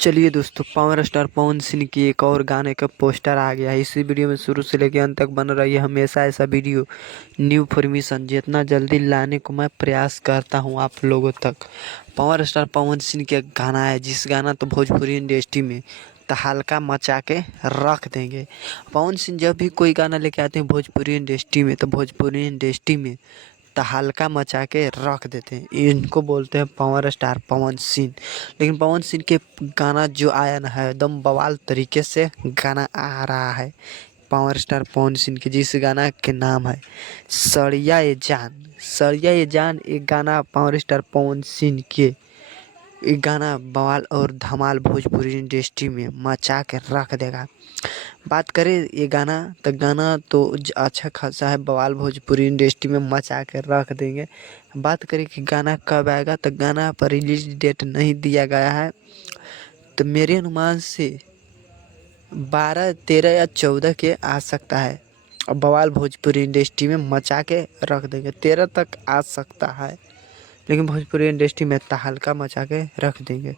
चलिए दोस्तों, power star Pawan Singh की एक और गाने का पोस्टर आ गया है। इसी वीडियो में शुरू से लेकर अंत तक बन रही है हमेशा ऐसा वीडियो न्यू इन्फॉर्मेशन जितना जल्दी लाने को मैं प्रयास करता हूं आप लोगों तक। पावर स्टार पवन सिंह का गाना है, जिस गाना तो भोजपुरी इंडस्ट्री में तहलका मचा के रख देंगे। पवन सिंह जब भी कोई गाना लेके आते हैं भोजपुरी इंडस्ट्री में, तो भोजपुरी इंडस्ट्री में तहलका मचा के रख देते हैं। इनको बोलते हैं पावर स्टार पवन सिंह। लेकिन पवन सिंह के गाना जो आया ना है, एकदम बवाल तरीके से गाना आ रहा है पावर स्टार पवन सिंह के, जिस गाना के नाम है सड़िया ये जान। सड़िया ये जान एक गाना पावर स्टार पवन सिंह के, एक गाना बवाल और धमाल भोजपुरी इंडस्ट्री में मचा के रख देगा। बात करें ये गाना, तो गाना तो अच्छा खासा है, बवाल भोजपुरी इंडस्ट्री में मचा के रख देंगे। बात करें कि गाना कब आएगा, तो गाना पर रिलीज डेट नहीं दिया गया है। तो मेरे अनुमान से 12, 13 या 14 के आ सकता है। और बवाल भोजपुरी इंडस्ट्री में मचा के रख देंगे, 13 तक आ सकता है। लेकिन भोजपुरी इंडस्ट्री में तहलका मचा के रख देंगे।